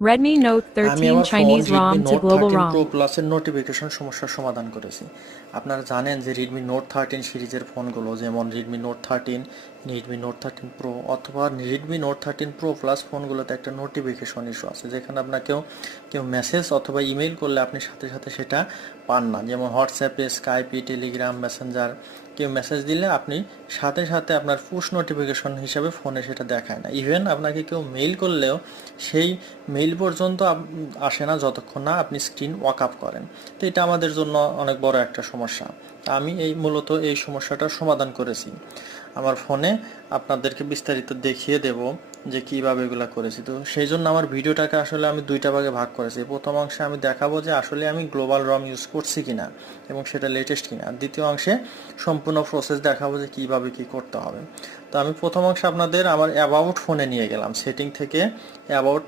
Redmi Note আমি 13 আমার phone Chinese Redmi ROM to Note global 13 Pro ROM. Plus-এর notification সমস্যার সমাধান করেছি। আপনারা জানেন যে Redmi Note 13 সিরিজের ফোনগুলো যেমন Redmi Note 13, Redmi Note 13 Pro অথবা Redmi Note 13 Pro Plus ফোনগুলোতে একটা নোটিফিকেশন ইস্যু আছে, যেখানে আপনাকেও কেউ মেসেজ অথবা ইমেইল করলে আপনি সাথে সাথে সেটা পান না। যেমন হোয়াটসঅ্যাপে, স্কাইপে, টেলিগ্রাম, মেসেঞ্জার কেউ মেসেজ দিলে আপনি সাথে সাথে আপনার পুশ নোটিফিকেশন হিসাবে ফোনে সেটা দেখায় না। ইভেন আপনাকে কেউ মেইল করলেও সেই মেইল পর্যন্ত আসে না যতক্ষণ না আপনি স্ক্রিন ওয়াক আপ করেন। তো এটা আমাদের জন্য অনেক বড় একটা সমস্যা। আমি মূলত এই সমস্যাটার সমাধান করেছি আমার ফোনে। আপনাদেরকে বিস্তারিত দেখিয়ে দেব যে কিভাবে এগুলো করেছি। তো সেই জন্য আমার ভিডিওটাকে আসলে আমি দুইটা ভাগে ভাগ করেছি। প্রথম অংশে আমি দেখাবো যে আসলে আমি গ্লোবাল রম ইউজ করছি কিনা এবং সেটা লেটেস্ট কিনা। দ্বিতীয় অংশে সম্পূর্ণ প্রসেস দেখাবো যে কিভাবে কি করতে হবে। তো আমি প্রথম অংশে আপনাদের আমার অ্যাবাউট ফোনে নিয়ে গেলাম, সেটিং থেকে অ্যাবাউট